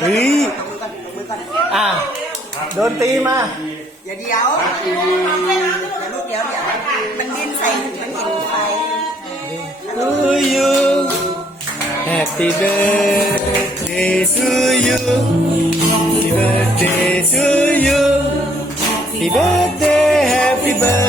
เฮ้ย ตบมือก่อนตบมือก่อน อ่ะโดนตีมา เดี๋ยวเดี๋ยวเดี๋ยวลูกเดี๋ยวเดี๋ยวมันดินใส่มันเห็นไฟ to you Happy birthday to you Happy birthday to you Happy birthday Happy birthday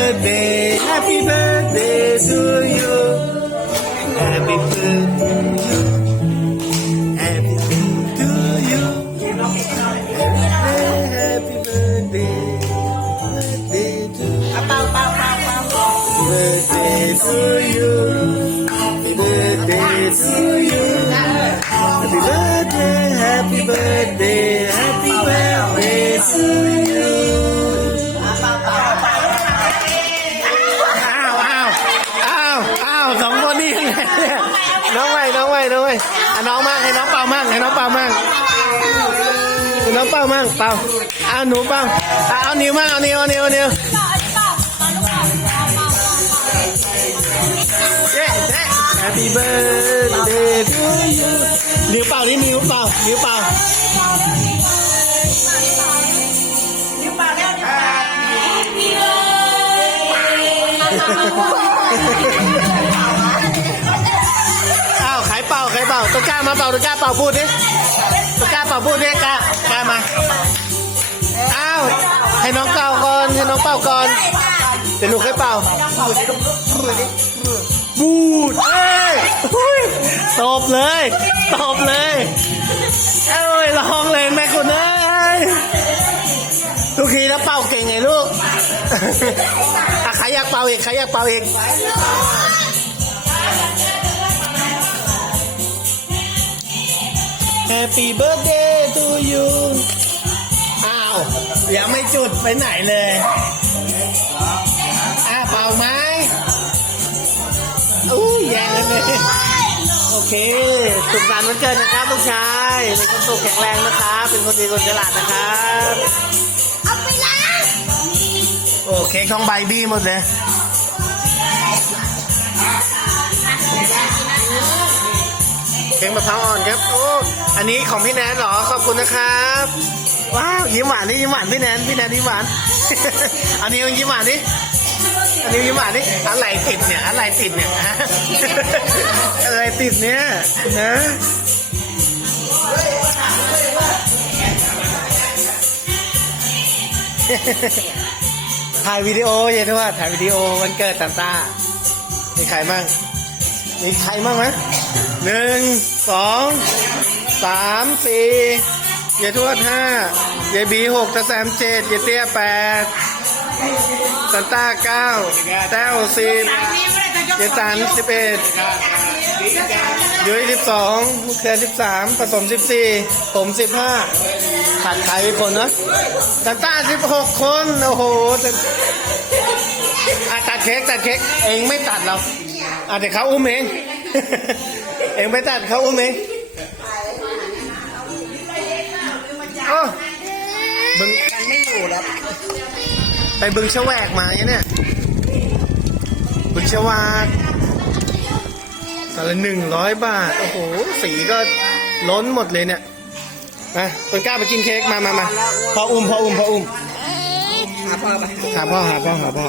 To you. Happy birthday to you. Happy birthday, happy birthday, happy birthday to you. อ้าวอ้าวอ้าวอ้าวสองคนนี่ยังไงเนี่ยน้องใหม่น้องใหม่น้องใหม่อะน้องมากให้น้องเป่ามากให้น้องเป่ามากให้น้องเป่ามากเป่าอ้าวหนูเป่าอะเอานิ้วมากเอานิ้วเอานิ้วเอานิ้ว Happy birthday to you นิ้วเปล่านี่นิ้วเปล่านิ้วเปล่านิ้วเป่าแล้วนิ้วเป่าอ้าวใครเป่าใครเป่าตุ๊กกล้ามาเป่าตุ๊กกล้าเป่าพูดดิตุ๊กกล้าเป่าพูดดิกล้ากล้ามาอ้าวให้น้องเป่าก่อนให้น้องเป่าก่อนเดี๋ยวหนูค่อยเป่า บูดเอ้ยหุ้ยตบเลยตบเลยเอ้ยร้องเลยแม่คุณเอ้ยทุกทีแล้วเป่าเก่งไงลูกอะใครอยากเป่าอีกใครอยากเป่าอีก Happy birthday to you อ้าวยังไม่จุดไปไหนเลย ยแย่เลยโอเค สุขสันต์วันเกิดนะครับลูกชายเป็นคนสุขแข็งแรงนะครับ เป็นคนดีคนฉลาดนะครับ เอาไปล้างโอเค้กท้องใบบี้หมดเลยเค้กมะพร้าวอ่อนครับ โอ้ อันนี้ของพี่แนนเหรอ ขอบคุณนะครับ ว้าว ยิ้มหวานนี่ยิ้มหวานพี่แนนพี่แนนยิ้มหวาน อันนี้ยิ้มหวานนี่ อันนี้ยิ้มหวานนี่อะไรติดเนี่ย อะไรติดเนี่ย อะไรติดเนี่ยนะถ่ายวิดีโอเย็นว่าถ่ายวิดีโอวันเกิดตานตามีใครมั่งมีใครมั่งไหมหนึ่งสองสามสี่เยทวดห้าเยบีหกตาแซมเจ็ดเยายเตี้ยแปด ซันต้าเก้าแต้วสิบเยายตันสิบเอ็ดยุ้ยสิบสองลูกเขือสิบสามผสมสิบสี่ผมสิบห้าขาดใครไปคนนะซันต้าสิบหกคน โอ้โหต่อะตัดเค้กตัดเค้กเองไม่ตัดเราอ่เดี๋ยวเขาอุ้มเอง เองไม่ตัดเขาอุ้มเองโอ้บึงมันไม่อยู่แล้ว ไปบึงชะแวกมาเนี่ยบึงชะวากตอนละหนึ่งร้อยบาท โอ้โห สีก็ล้นหมดเลยเนี่ยมาต้นกล้าไปกินเค้กมามามาพออุ้มพออุ้มพออุ้มหาพ่อไปหาพ่อหาพ่อหาพ่อ